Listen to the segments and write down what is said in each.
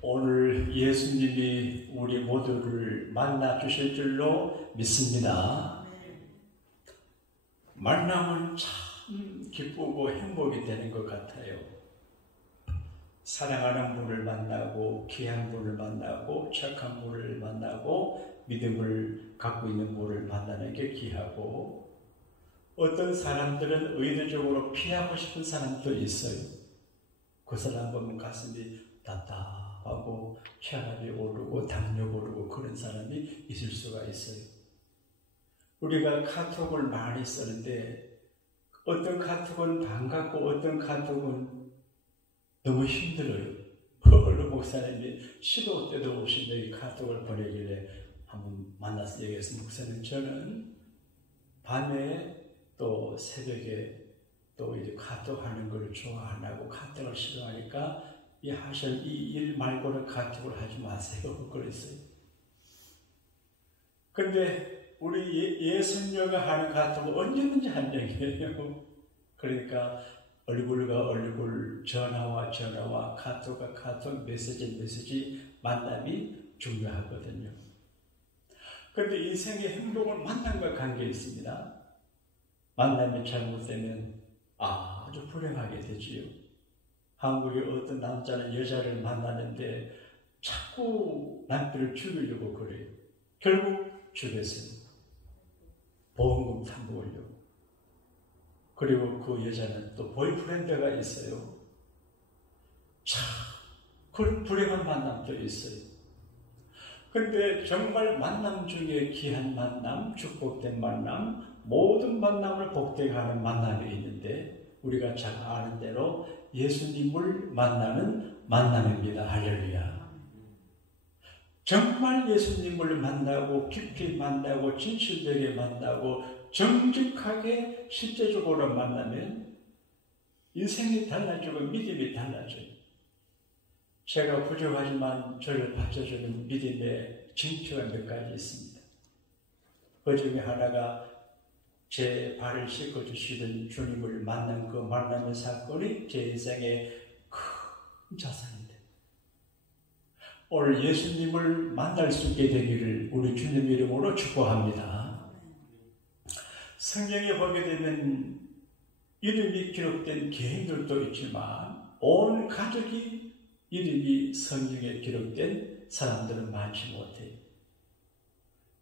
오늘 예수님이 우리 모두를 만나 주실 줄로 믿습니다. 만나면 참 기쁘고 행복이 되는 것 같아요. 사랑하는 분을 만나고 귀한 분을 만나고 착한 분을 만나고 믿음을 갖고 있는 분을 만나는 게 귀하고, 어떤 사람들은 의도적으로 피하고 싶은 사람도 있어요. 그 사람 보면 가슴이 답답하고 혈압이 오르고 당뇨 오르고 그런 사람이 있을 수가 있어요. 우리가 카톡을 많이 쓰는데 어떤 카톡은 반갑고 어떤 카톡은 너무 힘들어요. 어느 목사님이 시도 때도 없이 여기 카톡을 보내길래 한번 만나서 얘기했어요. 목사님, 저는 밤에 또 새벽에 또 이제 카톡 하는 걸 좋아 안 하고 카톡을 싫어하니까 이 일 말고는 카톡을 하지 마세요. 그랬어요. 근데 우리 예수녀가 하는 카톡은 언제든지 한 얘기예요. 그러니까 얼굴과 얼굴, 전화와 전화와 카톡과 카톡, 메시지 만남이 중요하거든요. 그런데 인생의 행복은 만남과 관계에 있습니다. 만남이 잘못되면 아주 불행하게 되지요. 한국의 어떤 남자는 여자를 만나는데 자꾸 남편을 죽이려고 그래요. 결국 죽였어요. 보험금 탐구하려고. 그리고 그 여자는 또 보이프렌드가 있어요. 참 그런 불행한 만남도 있어요. 근데 정말 만남 중에 귀한 만남, 축복된 만남, 모든 만남을 복되게 하는 만남이 있는데 우리가 잘 아는 대로 예수님을 만나는 만남입니다. 할렐루야. 정말 예수님을 만나고 깊이 만나고 진실되게 만나고 정직하게 실제적으로 만나면 인생이 달라지고 믿음이 달라져요. 제가 부족하지만 저를 받쳐주는 믿음의 징표가 몇 가지 있습니다. 그 중에 하나가 제 발을 씻어주시던 주님을 만난 그 만남의 사건이 제 인생의 큰 자산인데, 오늘 예수님을 만날 수 있게 되기를 우리 주님 이름으로 축복합니다. 성경에 보게 되면 이름이 기록된 개인들도 있지만 온 가족이 이름이 성경에 기록된 사람들은 많지 못해요.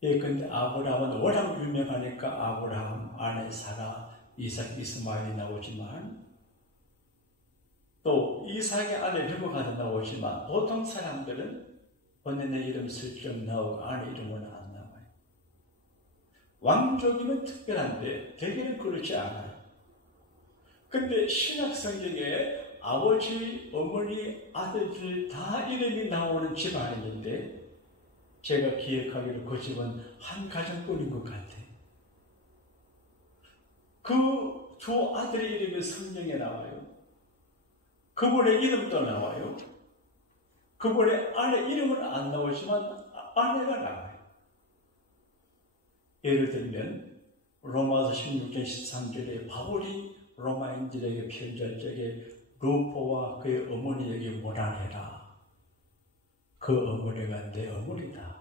근데 아브라함은 워낙 유명하니까 아브라함, 아내 사라, 이삭, 이스마엘이 나오지만 또 이삭의 아내 르브가도 나오지만 보통 사람들은 언니네 이름 슬쩍 나오고 아내 이름은 안 나와요. 왕족이면 특별한데 대개는 그렇지 않아요. 근데 신약 성경에 아버지, 어머니, 아들들 다 이름이 나오는 집안인데 제가 기억하기로 그 집은 한 가정뿐인 것 같아요. 그 두 아들의 이름이 성경에 나와요. 그분의 이름도 나와요. 그분의 아내 이름은 안 나오지만 아내가 나와요. 예를 들면 로마서 16장 13절에 바울이 로마인들에게 편지할 적에 루포와 그의 어머니에게 원하노라. 그 어머니가 내 어머니다.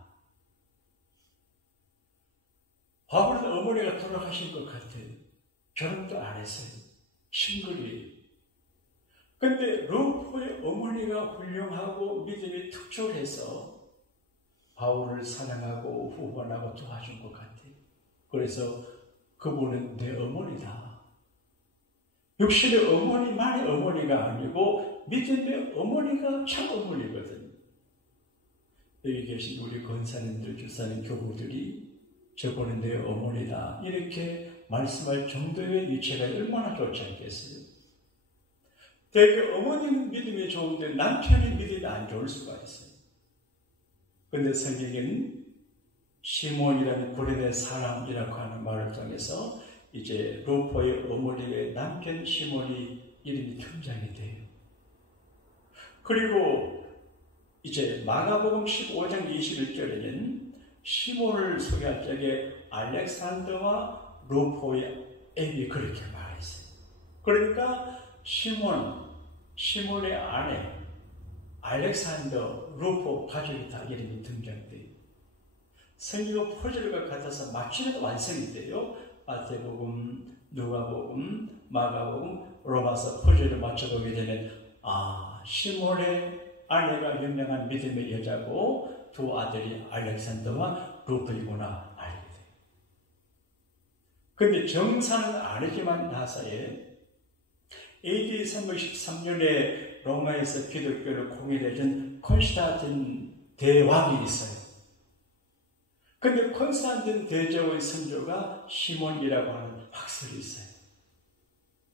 바울은 어머니가 돌아가신 것 같아요. 결혼도 안 했어요. 싱글이에요. 근데 루포의 어머니가 훌륭하고 믿음이 특출해서 바울을 사랑하고 후원하고 도와준 것 같아요. 그래서 그분은 내 어머니다. 육신의 어머니만의 어머니가 아니고 믿음의 어머니가 참 어머니거든요. 여기 계신 우리 권사님들, 주사님, 교부들이 저분은 내 어머니다 이렇게 말씀할 정도의 위치가 얼마나 좋지 않겠어요? 대개 어머니는 믿음이 좋은데 남편의 믿음이 안 좋을 수가 있어요. 그런데 성경에는 시몬이라는 구레네 사람이라고 하는 말을 통해서 이제 루포의 어머니의 남편 시몬이 이름이 등장이 돼요. 그리고 이제 마가복음 15장 21절에는 시몬을 소개할 적에 알렉산더와 루포의 애비 그렇게 말했어요. 그러니까 시몬의 아내 알렉산더, 루포 가족이 다 이름이 등장돼요. 성경은 퍼즐과 같아서 맞추면 완성이 돼요. 마태복음, 누가복음, 마가복음, 로마서 퍼즐을 맞춰보게 되면 시몬의 아내가 유명한 믿음의 여자고 두 아들이 알렉산더와 루포이구나 알게 돼요. 그런데 정사는 아니지만 나사에 AD 313년에 로마에서 기독교를 공인해준 콘스탄틴 대왕이 있어요. 근데 콘스탄틴 대제국의 선조가 시몬이라고 하는 학설이 있어요.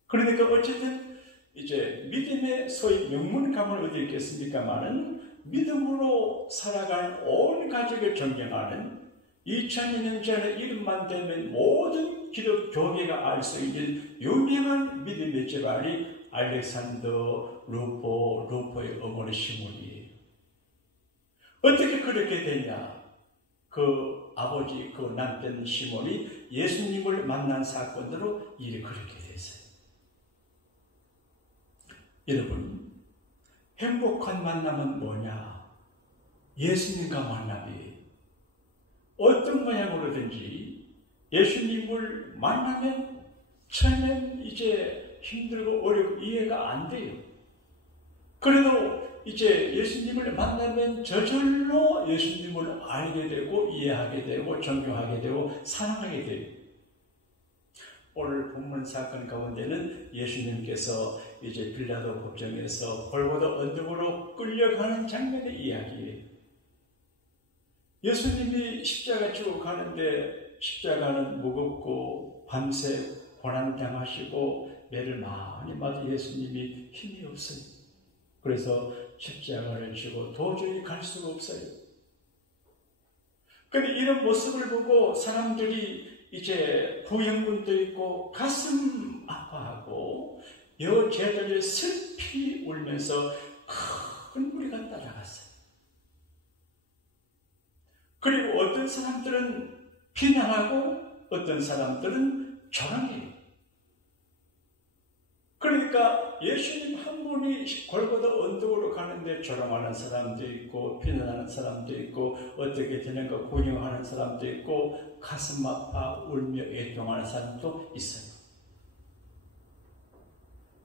그러니까 어쨌든 이제 믿음의 소위 명문감을 어디 있겠습니까마는 믿음으로 살아가는 온 가족을 존경하는 2000년 전에 이름만 대면 모든 기독교계가 알 수 있는 유명한 믿음의 집안이 알렉산더, 루포의 어머니 시몬이에요. 어떻게 그렇게 됐냐? 그 아버지, 그 남편 시몬이 예수님을 만난 사건으로 일이 그렇게 됐어요. 여러분, 행복한 만남은 뭐냐? 예수님과 만남이에요. 어떤 모양으로든지 예수님을 만나면 처음엔 이제 힘들고 어렵고 이해가 안 돼요. 그래도 이제 예수님을 만나면 저절로 예수님을 알게 되고 이해하게 되고 존경하게 되고 사랑하게 돼요. 오늘 본문 사건 가운데는 예수님께서 이제 빌라도 법정에서 골고다 언덕으로 끌려가는 장면의 이야기예요. 예수님이 십자가 지고 가는데 십자가는 무겁고 밤새 고난당하시고 매를 많이 맞아 예수님이 힘이 없어요. 그래서 십자가를 지고 도저히 갈 수가 없어요. 그런데 이런 모습을 보고 사람들이 이제 부형군도 있고 가슴 아파하고 여제자들이 슬피 울면서 큰 무리가 따라갔어요. 그리고 어떤 사람들은 비난하고 어떤 사람들은 조롱해요. 그러니까 예수님 한 분이 골고다 언덕으로 가는데 조롱하는 사람도 있고 비난하는 사람도 있고 어떻게 되는가 구경하는 사람도 있고 가슴 아파 울며 애통하는 사람도 있어요.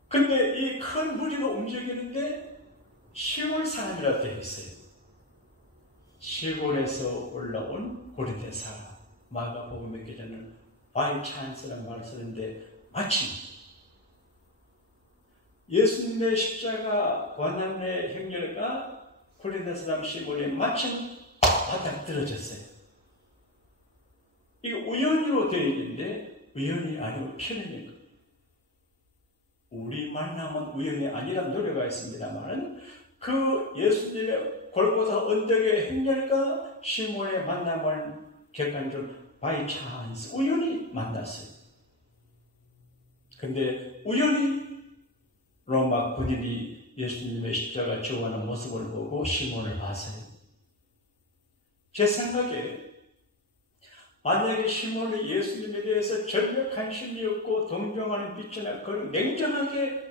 근데 이 큰 무리가 움직이는데 시골 사람이라 되어 있어요. 시골에서 올라온 고린도 사람, 마가복음에 기자는 바이 찬스라는 말을 쓰는데 마침 예수님의 십자가 관함의 행렬가 고린도 사람 시몬이 마침 바닥 떨어졌어요. 이게 우연으로 되어 있는데 우연이 아니고 편연인 거예요. 우리 만남은 우연이 아니란 노래가 있습니다만 그 예수님의 골고다 언덕의 행렬과 시몬의 만남을 객관적으로 바이 찬스 우연히 만났어요. 근데 우연히 로마 군인이 예수님의 십자가 지워가는 모습을 보고 시몬을 봤어요. 제 생각에 만약에 시몬이 예수님에 대해서 전혀 관심이 없고 동정하는 빛이나 그걸 냉정하게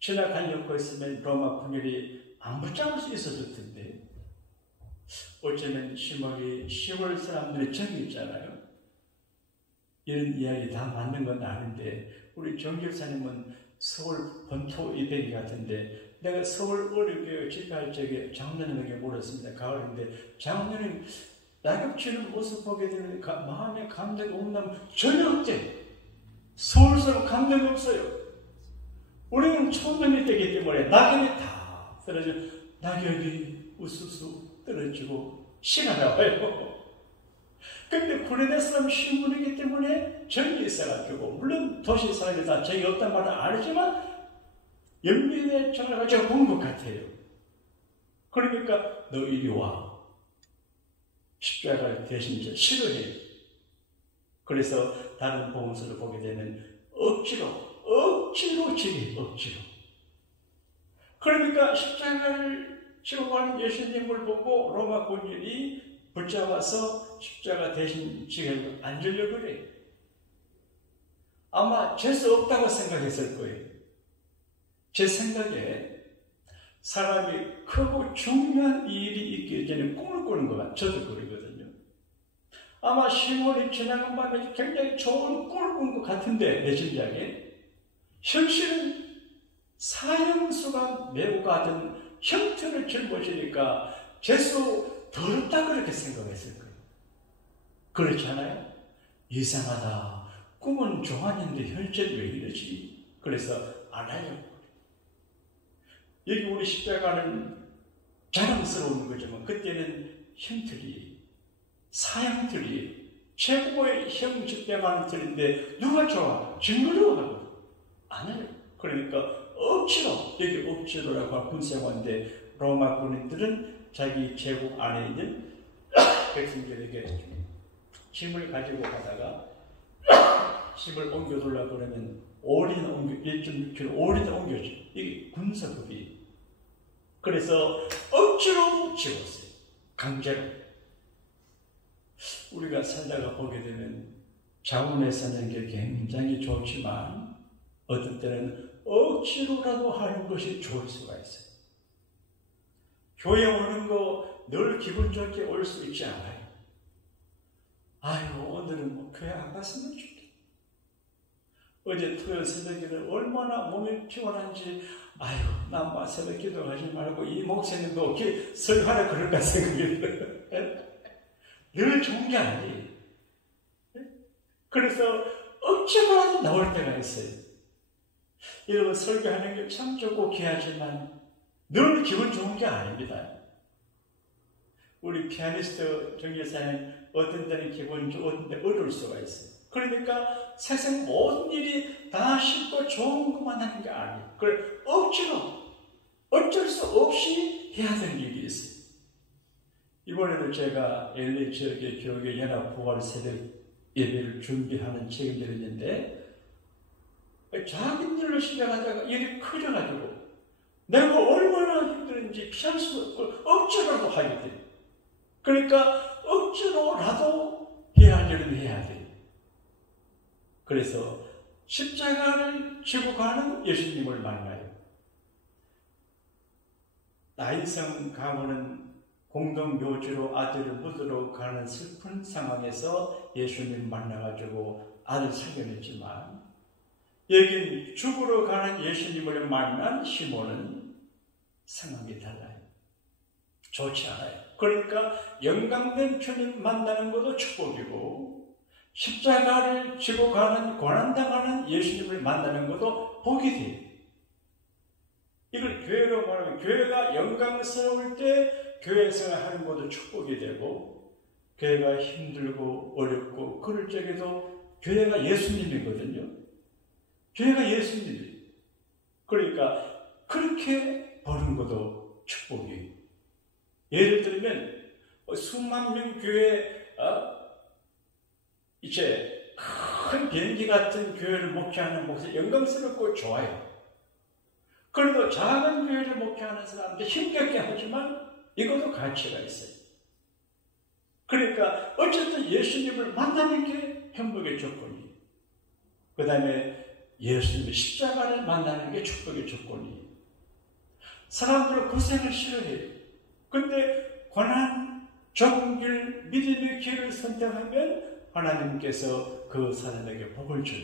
지나가려고 했으면 로마 군인이 안 붙잡을 수 있었을 텐데 어쩌면 시몬이 시골 사람들의 정이 있잖아요. 이런 이야기 다 맞는 건 아닌데 우리 정교사님은 서울 본토 이백이 같은데 내가 서울 어렵게 집회할 적에 장로님에게 물었습니다. 가을인데 장로님 낙엽치는 모습 보게 되는 마음에 감동이 없나면 전혀 없대. 서울 사람 감동이 없어요. 우리는 초면이 되기 때문에 낙엽이 다 떨어져 낙엽이 우수수 떨어지고 시가 나와요. 근데 고린도 사람 시몬이기 때문에 정이 있어가지고 물론 도시 사람이 다 정이 없단 말은 아니지만 연민의 정을 가지고 본 것 같아요. 그러니까 너 이리 와. 십자가를 대신 싫어해. 그래서 다른 복음서를 보게 되면 억지로 지리 억지로. 그러니까 십자가를 지고 가는 예수님을 보고 로마 군인이 붙잡아서 십자가 대신 지게 앉으려고 그래. 아마 재수 없다고 생각했을 거예요. 제 생각에 사람이 크고 중요한 일이 있기 전에 꿈을 꾸는 것 같아요. 저도 그러거든요. 아마 시몬이 지나간 밤에 굉장히 좋은 꿈을 꾼 것 같은데 내 생각에 현실은 사형수가 메고 가던 형태를 짊어지니까 재수 더럽다 그렇게 생각했을 거예요. 그렇지 않아요? 이상하다. 꿈은 좋았는데 현실 왜 이러지? 그래서 알아요. 여기 우리 십자가는 자랑스러운 거지만 그때는 형틀이 사형틀이 최고의 형 집행하는 틀인데 누가 좋아? 증거로 하거든. 안 해요. 그러니까 억지로, 여기 억지로라고 할 군사관인데 로마 군인들은 자기 제국 안에 있는 백성들에게 짐을 가지고 가다가 짐을 옮겨두려고 그러면 1.6km 오리는 옮겨줘. 이게 군사급이. 그래서 억지로 지웠어요. 강제로. 우리가 살다가 보게 되면 자원에 사는 게 굉장히 좋지만 어떤 때는 억지로라도 하는 것이 좋을 수가 있어요. 교회 오는 거 늘 기분 좋게 올 수 있지 않아요. 아유, 오늘은 뭐 교회 안 갔으면 좋겠다. 어제 토요일 새벽에는 얼마나 몸이 피곤한지, 아유, 난 새벽 기도하지 말고 이 목사님도 설하라 그럴까 생각이 들어요. 늘 좋은 게 아니에요. 그래서 억지로라도 나올 때가 있어요. 여러분, 설교하는 게 참 좋고 귀하지만 늘 기분 좋은 게 아닙니다. 우리 피아니스트 정여사님 어떤 때는 기분 좋고 어떤 때 어려울 수가 있어요. 그러니까 세상 모든 일이 다 쉽고 좋은 것만 하는 게 아니에요. 그걸 억지로 어쩔 수 없이 해야 되는 일이 있어요. 이번에도 제가 LA 지역의 교회 연합 부활 새벽 예배를 준비하는 책임들이 있는데 자기들로 시작하다가 일이 커져가지고 내가 얼마나 힘든지 피할 수 없고 억지로라도 하게 돼요. 그러니까 억지로라도 해야 할 일은 해야 돼요. 그래서 십자가를 지고 가는 예수님을 만나요. 나인성 가문은 공동묘지로 아들을 묻으러 가는 슬픈 상황에서 예수님 만나가지고 아들 살려냈지만 여긴 죽으러 가는 예수님을 만난 시몬은 상황이 달라요. 좋지 않아요. 그러니까 영광된 주님 만나는 것도 축복이고 십자가를 지고 가는 고난당하는 예수님을 만나는 것도 복이 돼요. 이걸 교회로 말하면 교회가 영광스러울 때 교회 생활하는 것도 축복이 되고 교회가 힘들고 어렵고 그럴 적에도 교회가 예수님이거든요. 교회가 예수님이에요. 그러니까 그렇게 보는 것도 축복이에요. 예를 들면 수만 명 교회 이제 큰 비행기 같은 교회를 목회하는 목사 영광스럽고 좋아요. 그래도 작은 교회를 목회하는 사람들 힘겹게 하지만 이것도 가치가 있어요. 그러니까 어쨌든 예수님을 만나는 게 행복의 조건이에요. 그 다음에 예수님의 십자가를 만나는 게 축복의 조건이에요. 사람들은 고생을 싫어해요. 근데 고난, 좁은 길, 믿음의 길을 선택하면 하나님께서 그 사람에게 복을 줘요.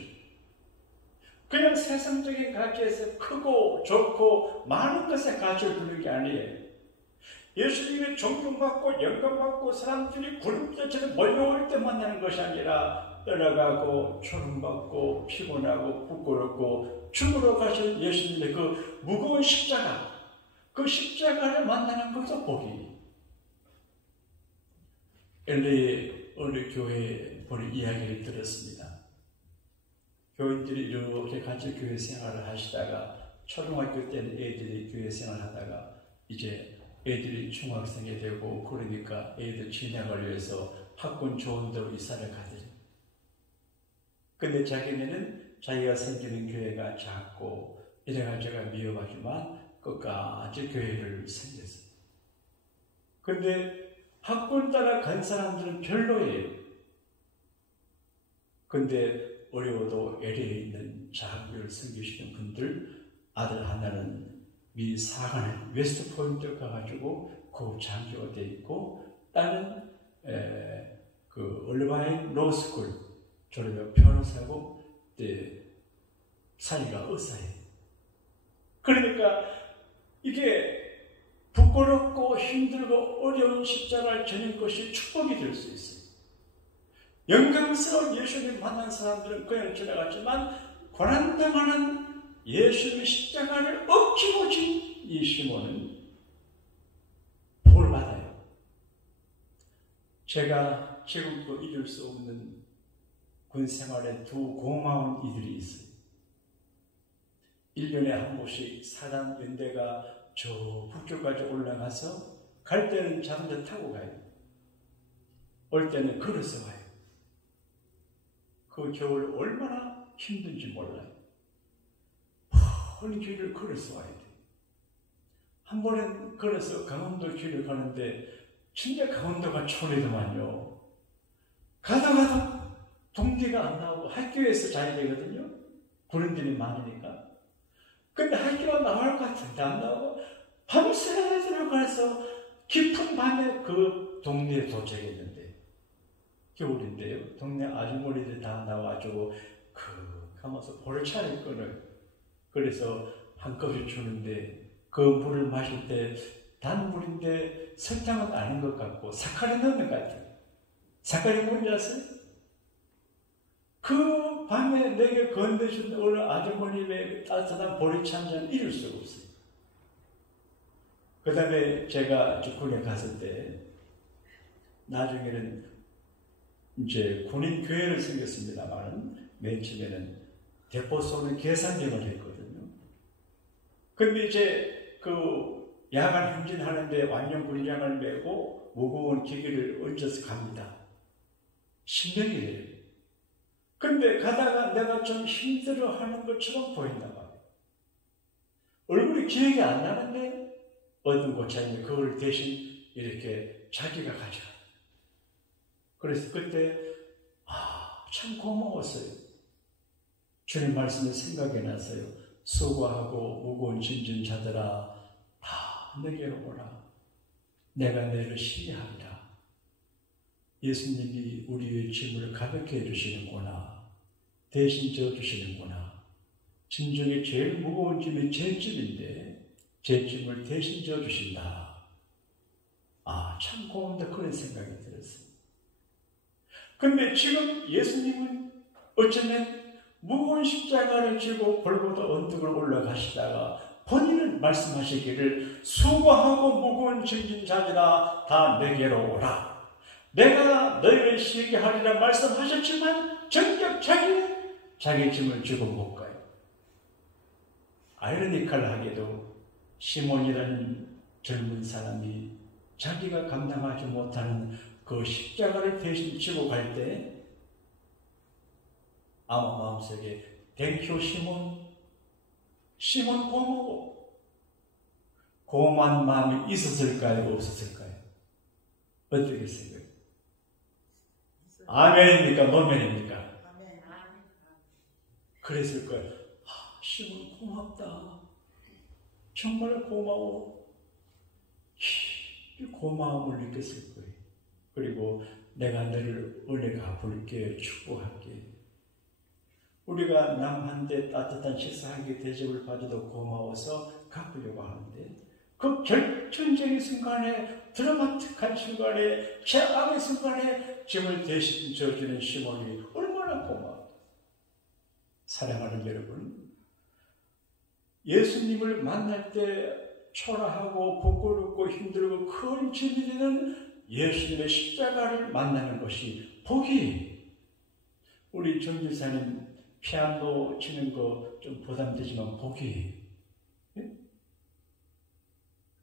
그냥 세상적인 가치에서 크고 좋고 많은 것에 가치를 두는 게 아니에요. 예수님이 존경받고 영광받고 사람들이 구름대처럼 몰려올 때 만나는 것이 아니라 떠나가고 초롱받고 피곤하고 부끄럽고 죽으러 가신 예수님의 그 무거운 십자가, 그 십자가를 만나는 것도 복이에요. LA 어느 교회에 보는 이야기를 들었습니다. 교인들이 이렇게 같이 교회 생활을 하시다가 초등학교 때는 애들이 교회 생활을 하다가 이제 애들이 중학생이 되고 그러니까 애들 진학을 위해서 학군 좋은 데로 이사를 가더니 근데 자기네는 자기가 생기는 교회가 작고 이래가지고 미워하지만 끝까지 교회를 생겼어요. 근데 학군 따라 간 사람들은 별로예요. 근데 어려워도 LA에 있는 자학교를 섬기시는 분들 아들 하나는 미 사관을 웨스트 포인트 가가지고 고급 장교가 돼 있고, 딸은 그 얼바인 로스쿨 졸업해 변호사고, 사이가 의사예요. 그러니까 이게 부끄럽고 힘들고 어려운 십자가를 지는 것이 축복이 될 수 있어요. 영광스러운 예수님을 만난 사람들은 그냥 지나갔지만, 고난당하는 예수님의 십자가를 억지로 진 이 시몬은 복을 받아요. 제가 지금도 잊을 수 없는 군 생활에 두 고마운 이들이 있어요. 1년에 한 번씩 사단 연대가 저 북쪽까지 올라가서, 갈 때는 자동차 타고 가요. 올 때는 걸어서 가요. 그 겨울 얼마나 힘든지 몰라요. 먼 길을 걸어서 와야 돼요. 한 번은 걸어서 강원도 길을 가는데 진짜 강원도가 촌이더만요. 가다가도 동네가 안 나오고 학교에서 자야 되거든요. 군인들이 많으니까. 근데 학교가 나올 것 같은데 안 나오고 밤새 들어가서 깊은 밤에 그 동네에 도착했는데, 겨울인데요. 동네 아주머니들 다 나와가지고 가면서 보리차를 끊어요. 그래서 한 컵을 주는데, 그 물을 마실 때 단물인데 설탕은 아닌 것 같고 사카린 넣는 것 같아요. 사카린 뭔지 아세요? 그 밤에 내게 건네준 오늘 아주머니의 따뜻한 보리차 한 잔 잊을 수가 없어요. 그 다음에 제가 군에 갔을 때, 나중에는 이제 군인 교회를 생겼습니다만, 맨 처음에는 대포 쏘는 계산경을 했거든요. 근데 이제 야간 행진하는데 완전 분량을 메고 무거운 기계를 얹어서 갑니다. 10명이래요. 근데 가다가 내가 좀 힘들어하는 것처럼 보인다 봐요. 얼굴이 기억이 안 나는데 어떤 고차님이 그걸 대신 이렇게 자기가 가져가. 그래서 그때 참 고마웠어요. 주님 말씀이 생각이 나서요. 수고하고 무거운 짐진 자들아 다 내게로 오라. 내가 너희를 쉬게 하리라. 예수님이 우리의 짐을 가볍게 해주시는구나. 대신 져주시는구나. 짐 중에 제일 무거운 짐이 제 짐인데 제 짐을 대신 져주신다. 참 고맙다, 그런 생각이 들었어요. 근데 지금 예수님은 어쩌면 무거운 십자가를 지고 골고다 언덕을 올라가시다가 본인은 말씀하시기를 수고하고 무거운 짐진 자들아 다 내게로 오라. 내가 너희를 쉬게 하리라 말씀하셨지만 정작 자기는 자기 짐을 지고 못 가요. 아이러니컬하게도 시몬이라는 젊은 사람이 자기가 감당하지 못하는 그 십자가를 대신 지고 갈 때 아마 마음속에 땡큐 시몬 고마워. 고마운 마음이 있었을까요? 없었을까요? 어떻게 생각해요? 아멘입니까? 노멘입니까? 그랬을 거예요. 시몬 고맙다. 정말 고마워. 이 고마움을 느꼈을 거예요. 그리고 내가 너를 은혜 갚을게, 축복할게. 우리가 남한테 따뜻한 식사 한 개 대접을 받아도 고마워서 갚으려고 하는데, 그 결정적인 순간에, 드라마틱한 순간에, 최악의 순간에 짐을 대신 져주는 시몬이 얼마나 고마워. 사랑하는 여러분, 예수님을 만날 때 초라하고 부끄럽고 힘들고 큰 짐이 되는 예수님의 십자가를 만나는 것이 복이에요. 우리 정지사님 피아노 치는 거 좀 부담되지만 복이에요. 예?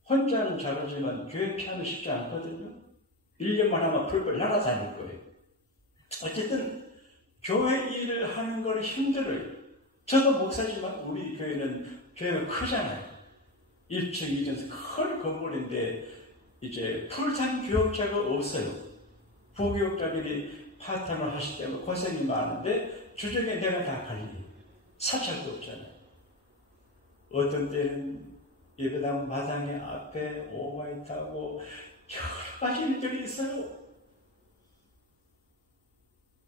혼자는 잘하지만 교회 피아노 쉽지 않거든요. 1년만 하면 풀벌 날아다닐 거예요. 어쨌든 교회 일을 하는 건 힘들어요. 저도 목사지만 우리 교회는 교회가 크잖아요. 1층, 2층 큰 건물인데 이제 풀타임 교육자가 없어요. 부교육자들이 파타임을 하실 때면 고생이 많은데 주중에 내가 다 관리. 사찰도 없잖아요. 어떤 때는 예배당 마당에 앞에 오바이트하고 여러 가지 일들이 있어요.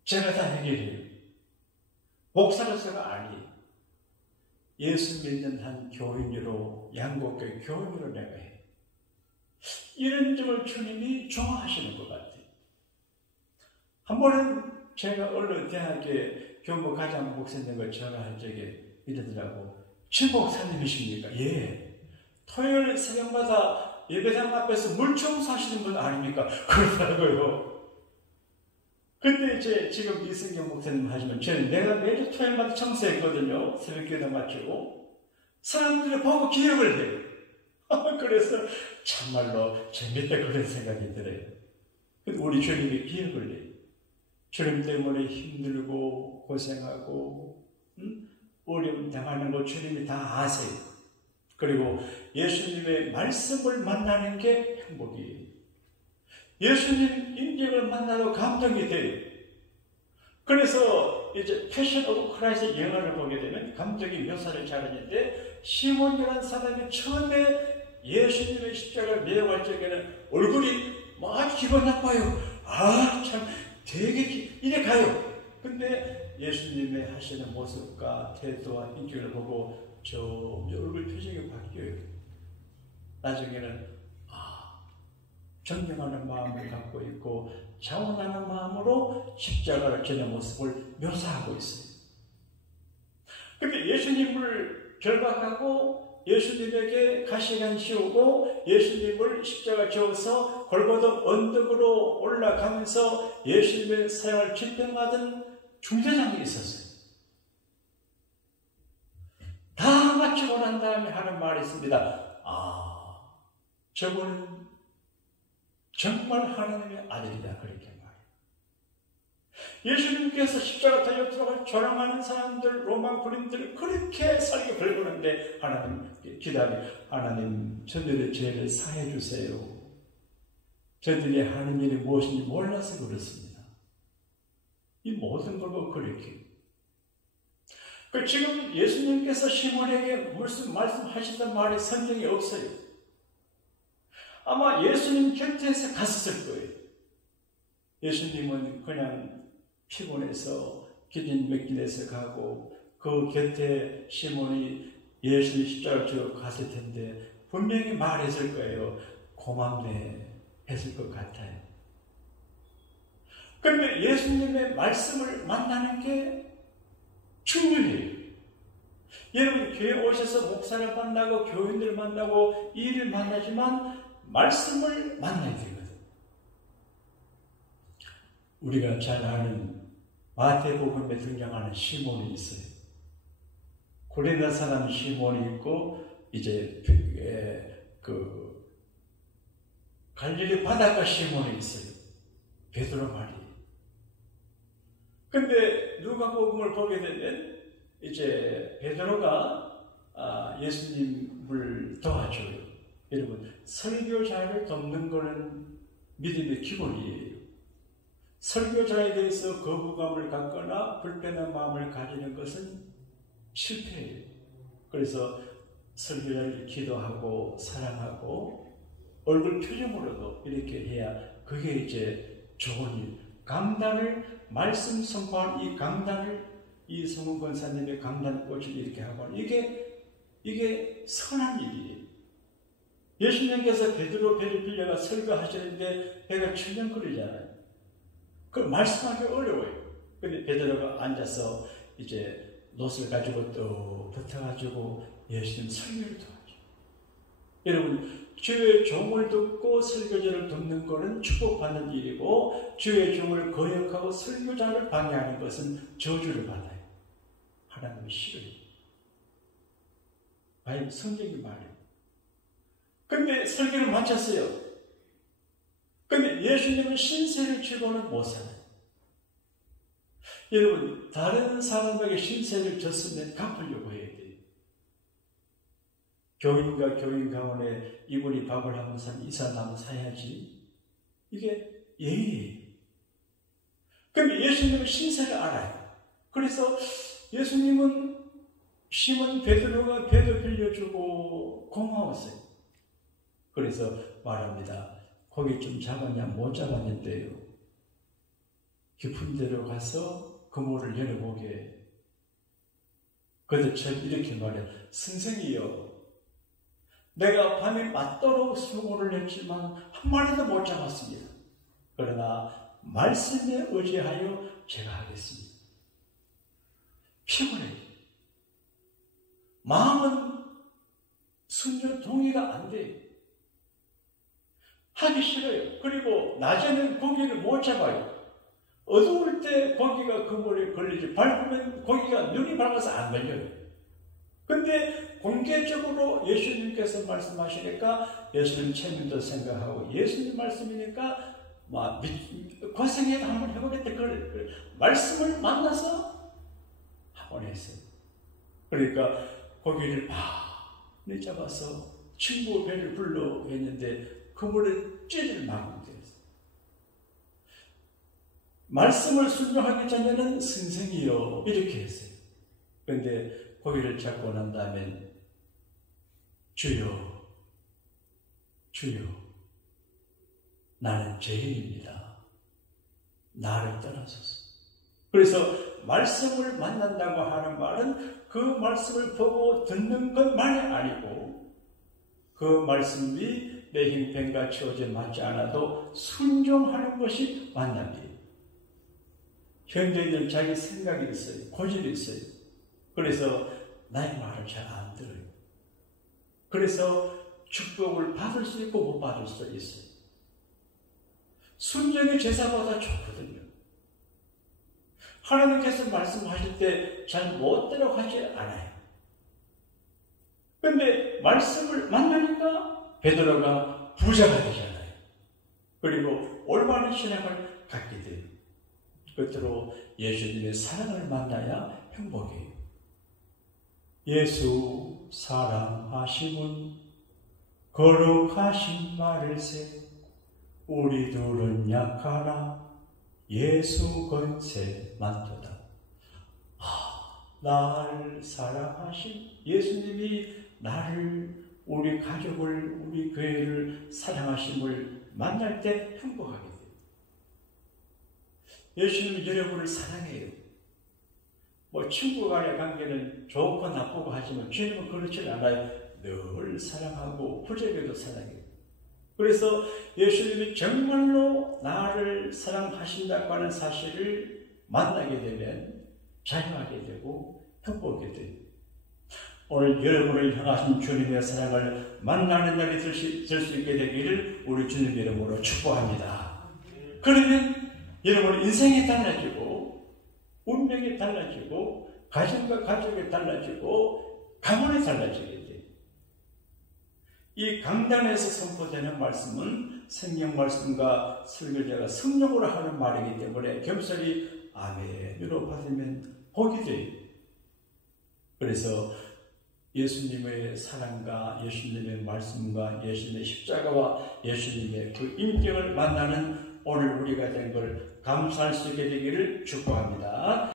제가 다 해결해요. 목사로서가 아니에요. 예수 믿는 한 교인으로, 양곡교회 교인으로 내가 해요. 이런 점을 주님이 좋아하시는 것 같아요. 한 번은 제가 어느 대학에 교무 과장 목사님과 전화할 적에 이러더라고. 신 목사님이십니까? 예. 토요일 새벽마다 예배당 앞에서 물청소하시는 분 아닙니까? 그러더라고요. 근데 이제 지금 이승경 목사님 하시면 저는 내가 매주 토요일마다 청소했거든요. 새벽기도 마치고. 사람들이 보고 기억을 해요. 그래서 참말로 재밌다 그런 생각이 들어요. 근데 우리 주님이 기억을 해요. 주님 때문에 힘들고 고생하고 어려움 당하는 거 주님이 다 아세요. 그리고 예수님의 말씀을 만나는 게 행복이에요. 예수님 인격을 만나도 감동이 돼요. 그래서 이제 패션 오브 크라이스트 영화를 보게 되면 감독이 묘사를 잘하는데 시몬이라는 사람이 처음에 예수님의 십자가를 내어갈 적에는 얼굴이 막 기분 나빠요. 아, 참 되게 이래 가요. 근데 예수님의 하시는 모습과 태도와 인격을 보고 저 얼굴 표정이 바뀌어요. 나중에는 존경하는 마음을 갖고 있고 자원하는 마음으로 십자가를 지는 모습을 묘사하고 있어요. 근데 예수님을 결박하고 예수님에게 가시관 씌우고 예수님을 십자가 지어서 골고다 언덕으로 올라가면서 예수님의 사형을 집행하던 중대장이 있었어요. 다 마치고 난 다음에 하는 말이 있습니다. 저분은 정말 하나님의 아들이다. 그렇게 말해요. 예수님께서 십자가 달려 들어가 조롱하는 사람들, 로마 군인들을 그렇게 살게 벌거는데 하나님 기다려. 하나님, 저들의 죄를 사해 주세요. 저들이 하는 일이 무엇인지 몰라서 그렇습니다. 이 모든 걸 그렇게. 지금 예수님께서 시몬에게 무슨 말씀하시던 말이 성경에 없어요. 아마 예수님 곁에서 갔을 거예요. 예수님은 그냥 피곤해서 기진맥진해서 가고 그 곁에 시몬이 예수님 십자가를 지고 갔을 텐데 분명히 말했을 거예요. 고맙네 했을 것 같아요. 그런데 예수님의 말씀을 만나는 게 중요해요. 여러분 교회 오셔서 목사를 만나고 교인들을 만나고 일을 만나지만 말씀을 만나야 되거든. 우리가 잘 아는 마태복음에 등장하는 시몬이 있어요. 고레네 사람 시몬이 있고 이제 갈릴리 바닷가 시몬이 있어요. 베드로 말이. 근데 누가복음을 보게 되면 이제 베드로가 예수님을 도와줘요. 여러분, 설교자를 돕는 것은 믿음의 기본이에요. 설교자에 대해서 거부감을 갖거나 불편한 마음을 가지는 것은 실패예요. 그래서 설교자를 기도하고 사랑하고 얼굴 표정으로도 이렇게 해야 그게 이제 좋은 일. 강단을 말씀 선포한 이 강단을 이성훈 권사님의 강단꽃을 이렇게 하고 이게 선한 일이에요. 예수님께서 베드로 배를 빌려가 설교하시는데 배가 출렁거리잖아요. 그걸 말씀하기 어려워요. 근데 베드로가 앉아서 이제 놋을 가지고 또 붙어가지고 예수님 설교를 도와줘. 여러분, 주의 종을 듣고 설교자를 돕는 것은 축복받는 일이고 주의 종을 거역하고 설교자를 방해하는 것은 저주를 받아요. 하나님이 싫어요. 바이블 성경이 말해요. 근데 설교를 마쳤어요. 근데 예수님은 신세를 지고는 못 살아요. 여러분, 다른 사람에게 신세를 졌으면 갚으려고 해야 돼요. 교인과 교인 가운데 이분이 밥을 한번 사면 이 사람 한번 사야지. 이게 예의예요. 근데 예수님은 신세를 알아요. 그래서 예수님은 시몬 베드로가 배도 빌려주고 고마웠어요. 그래서 말합니다. 고기 좀 잡았냐? 못 잡았는데요. 깊은 데로 가서 그물을 열어보게. 그래서 전 이렇게 말해요. 선생이여, 내가 밤에 맞도록 수고를 했지만 한 마리도 못 잡았습니다. 그러나 말씀에 의지하여 제가 하겠습니다. 피곤해요. 마음은 순전 동의가 안 돼요. 하기 싫어요. 그리고 낮에는 고기를 못 잡아요. 어두울 때 고기가 그물에 걸리지, 밝으면 고기가 눈이 밝아서 안 걸려요. 근데 공개적으로 예수님께서 말씀하시니까 예수님 체면도 생각하고 예수님 말씀이니까 고생해도 한번 해보겠다. 말씀을 만나서 한번 했어요. 그러니까 고기를 많이 잡아서 친구 배를 불러 했는데 그물에 찌를 막으면 되었어요. 말씀을 순종하기 전에는 선생이여 이렇게 했어요. 그런데 고기를 잡고 난 다음에 주여, 주여, 나는 죄인입니다. 나를 떠나소서. 그래서 말씀을 만난다고 하는 말은 그 말씀을 보고 듣는 것만이 아니고 그 말씀이 내 형편과 처지에 맞지 않아도 순종하는 것이 만납니다. 현대인은 자기 생각이 있어요. 고집이 있어요. 그래서 나의 말을 잘 안 들어요. 그래서 축복을 받을 수 있고 못 받을 수 있어요. 순종이 제사보다 좋거든요. 하나님께서 말씀하실 때 잘 못 들어가지 않아요. 근데 말씀을 만나니까 베드로가 부자가 되잖아요. 그리고 올바른 신앙을 갖게 돼요. 끝으로 예수님의 사랑을 만나야 행복해요. 예수 사랑하심은 거룩하신 말일세. 우리 둘은 약하나 예수 권세 많도다. 나를 사랑하신 예수님이 나를, 우리 가족을, 우리 교회를 사랑하심을 만날 때 행복하게 돼요. 예수님은 여러분을 사랑해요. 친구 간의 관계는 좋고 나쁘고 하지만 주님은 그렇지 않아요. 늘 사랑하고 부족해도 사랑해요. 그래서 예수님이 정말로 나를 사랑하신다고 하는 사실을 만나게 되면 자유하게 되고 행복하게 돼요. 오늘 여러분을 향하신 주님의 사랑을 만나는 날이 될 수 있게 되기를 우리 주님 이름으로 축복합니다. 그러면 여러분 인생이 달라지고 운명이 달라지고 가정과 가족이 달라지고 가문이 달라지게 돼요. 이 강단에서 선포되는 말씀은 성경 말씀과 설교자가 성령으로 하는 말이기 때문에 겸손히 아멘으로 받으면 복이 돼요. 그래서 예수님의 사랑과 예수님의 말씀과 예수님의 십자가와 예수님의 그 인격을 만나는 오늘 우리가 된 걸 감사할 수 있게 되기를 축복합니다.